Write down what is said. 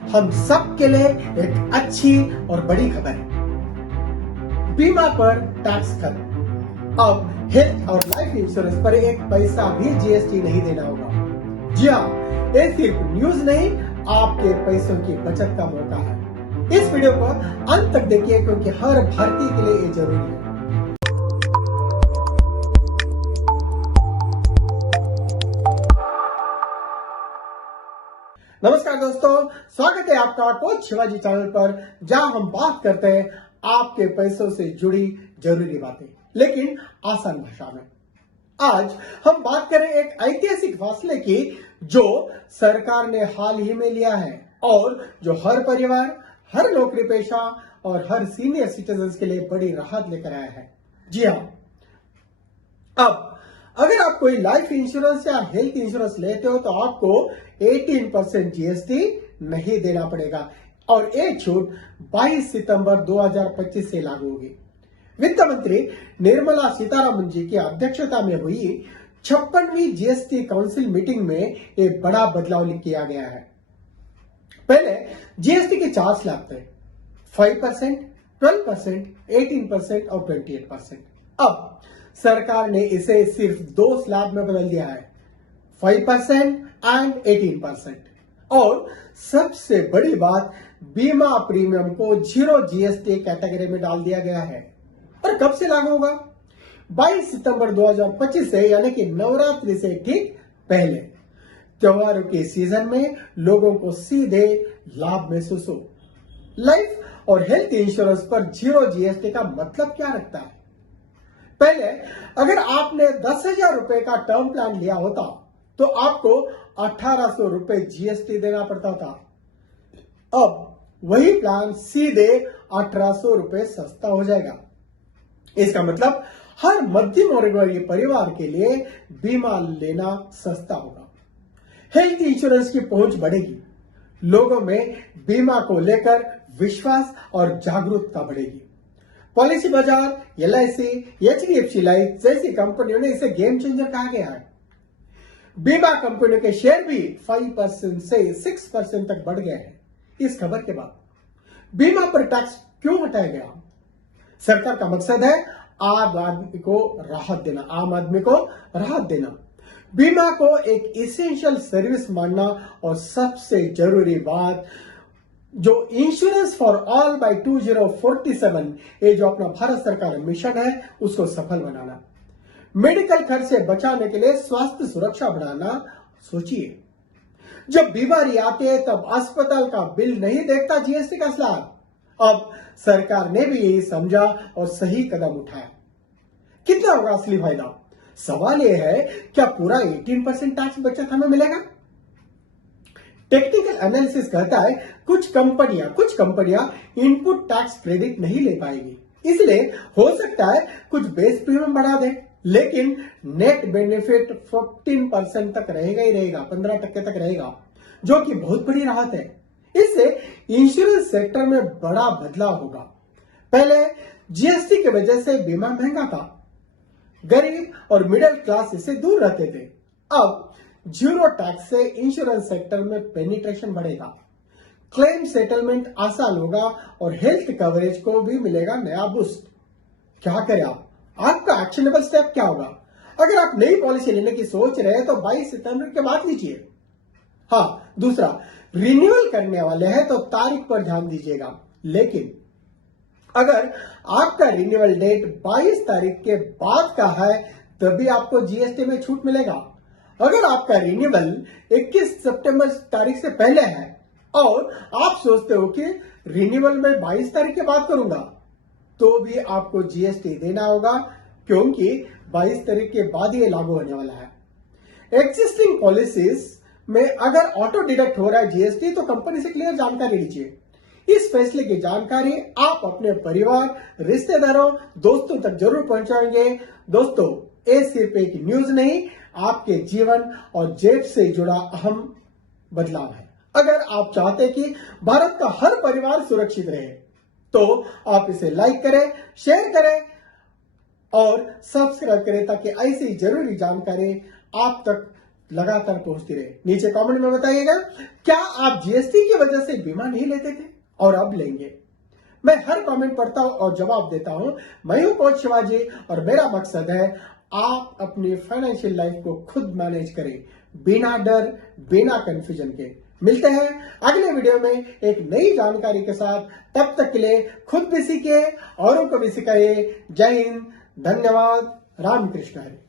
हम सब के लिए एक अच्छी और बड़ी खबर है। बीमा पर टैक्स खत्म। अब हेल्थ और लाइफ इंश्योरेंस पर एक पैसा भी जीएसटी नहीं देना होगा। जी हाँ, ये सिर्फ न्यूज नहीं, आपके पैसों की बचत का मौका है। इस वीडियो को अंत तक देखिए क्योंकि हर भारतीय के लिए ये जरूरी है। नमस्कार दोस्तों, स्वागत है आपका कोच शिवाजी चैनल पर, जहां हम बात करते हैं आपके पैसों से जुड़ी जरूरी बातें, लेकिन आसान भाषा में। आज हम बात करें एक ऐतिहासिक फैसले की जो सरकार ने हाल ही में लिया है और जो हर परिवार, हर नौकरी पेशा और हर सीनियर सिटीजन के लिए बड़ी राहत लेकर आया है। जी हाँ, अब अगर आप कोई लाइफ इंश्योरेंस या हेल्थ इंश्योरेंस लेते हो तो आपको 18% जीएसटी नहीं देना पड़ेगा और ये छूट 22 सितंबर 2025 से लागू होगी। वित्त मंत्री निर्मला सीतारमण जी की अध्यक्षता में हुई 56वीं जीएसटी काउंसिल मीटिंग में एक बड़ा बदलाव किया गया है। पहले जीएसटी के 4 स्लैब थे, 5%, 12%, 18% और 28%। अब सरकार ने इसे सिर्फ 2 स्लैब में बदल दिया है, 5% एंड 18%। और सबसे बड़ी बात, बीमा प्रीमियम को 0 जीएसटी कैटेगरी में डाल दिया गया है। और कब से लागू होगा? 22 सितंबर 2025 से, यानी कि नवरात्रि से ठीक पहले। त्योहारों के सीजन में लोगों को सीधे लाभ महसूस हो। लाइफ और हेल्थ इंश्योरेंस पर 0 जीएसटी का मतलब क्या रखता है? पहले अगर आपने 10,000 रुपए का टर्म प्लान लिया होता तो आपको 1,800 रुपए जीएसटी देना पड़ता था। अब वही प्लान सीधे 1,800 रुपए सस्ता हो जाएगा। इसका मतलब हर मध्यम वर्गीय परिवार के लिए बीमा लेना सस्ता होगा। हेल्थ इंश्योरेंस की पहुंच बढ़ेगी, लोगों में बीमा को लेकर विश्वास और जागरूकता बढ़ेगी। पॉलिसी बाजार, एलआईसी, एचडीएफसी लाइफ जैसी कंपनियों ने इसे गेम चेंजर कहा गया है। बीमा कंपनियों के शेयर भी 5% से 6% तक बढ़ गए हैं। इस खबर के बाद बीमा पर टैक्स क्यों हटाया गया? सरकार का मकसद है आम आदमी को राहत देना। बीमा को एक इसेंशियल सर्विस मानना और सबसे जरूरी बात, जो इंश्योरेंस फॉर ऑल बाय 2047, ये जो अपना भारत सरकार मिशन है, उसको सफल बनाना। मेडिकल खर्च से बचाने के लिए स्वास्थ्य सुरक्षा बढ़ाना। सोचिए, जब बीमारी आती है तब अस्पताल का बिल नहीं देखता जीएसटी का स्लैब। अब सरकार ने भी यही समझा और सही कदम उठाया। कितना होगा असली फायदा? सवाल यह है, क्या पूरा 18% टैक्स बचत हमें मिलेगा? टेक्निकल एनालिसिस कहता है कुछ कंपनियां इनपुट टैक्स क्रेडिट नहीं ले पाएगी, इसलिए हो सकता है कुछ बेस प्रीमियम बढ़ा दे, लेकिन नेट बेनिफिट 15% तक रहेगा ही रहेगा, 15% तक रहेगा, जो कि बहुत बड़ी राहत है। इससे इंश्योरेंस सेक्टर में बड़ा बदलाव होगा। पहले जीएसटी की वजह से बीमा महंगा था, गरीब और मिडिल क्लास इससे दूर रहते थे। अब 0 टैक्स से इंश्योरेंस सेक्टर में पेनिट्रेशन बढ़ेगा, क्लेम सेटलमेंट आसान होगा और हेल्थ कवरेज को भी मिलेगा नया बूस्ट। क्या करें आप? आपका एक्शनेबल स्टेप क्या होगा? अगर आप नई पॉलिसी लेने की सोच रहे हैं तो 22 सितंबर के बाद लीजिए। हाँ, दूसरा, रिन्यूअल करने वाले हैं तो तारीख पर ध्यान दीजिएगा, लेकिन अगर आपका रिन्यूअल डेट 22 तारीख के बाद का है तभी आपको जीएसटी में छूट मिलेगा। अगर आपका रिन्यूअल 21 सितंबर तारीख से पहले है और आप सोचते हो कि रिन्यूअल में 22 तारीख के बाद करूंगा, तो भी आपको जीएसटी देना होगा, क्योंकि 22 तारीख के बाद ये लागू होने वाला है। एग्जिस्टिंग पॉलिसीज में अगर ऑटो डिडक्ट हो रहा है जीएसटी तो कंपनी से क्लियर जानकारी लीजिए। इस फैसले की जानकारी आप अपने परिवार, रिश्तेदारों, दोस्तों तक जरूर पहुंचाएंगे। दोस्तों, ये सिर्फ एक न्यूज नहीं, आपके जीवन और जेब से जुड़ा अहम बदलाव है। अगर आप चाहते कि भारत का हर परिवार सुरक्षित रहे तो आप इसे लाइक करें, शेयर करें और सब्सक्राइब करें ताकि ऐसी जरूरी जानकारी आप तक लगातार पहुंचती रहे। नीचे कमेंट में बताइएगा, क्या आप जीएसटी की वजह से बीमा नहीं लेते थे और अब लेंगे? मैं हर कमेंट पढ़ता हूं और जवाब देता हूं। मैं हूं कोच शिवाजी और मेरा मकसद है आप अपनी फाइनेंशियल लाइफ को खुद मैनेज करें, बिना डर, बिना कंफ्यूजन के। मिलते हैं अगले वीडियो में एक नई जानकारी के साथ। तब तक के लिए खुद भी सीखिए, औरों को भी सिखाइए। जय हिंद, धन्यवाद, राम कृष्ण हरे।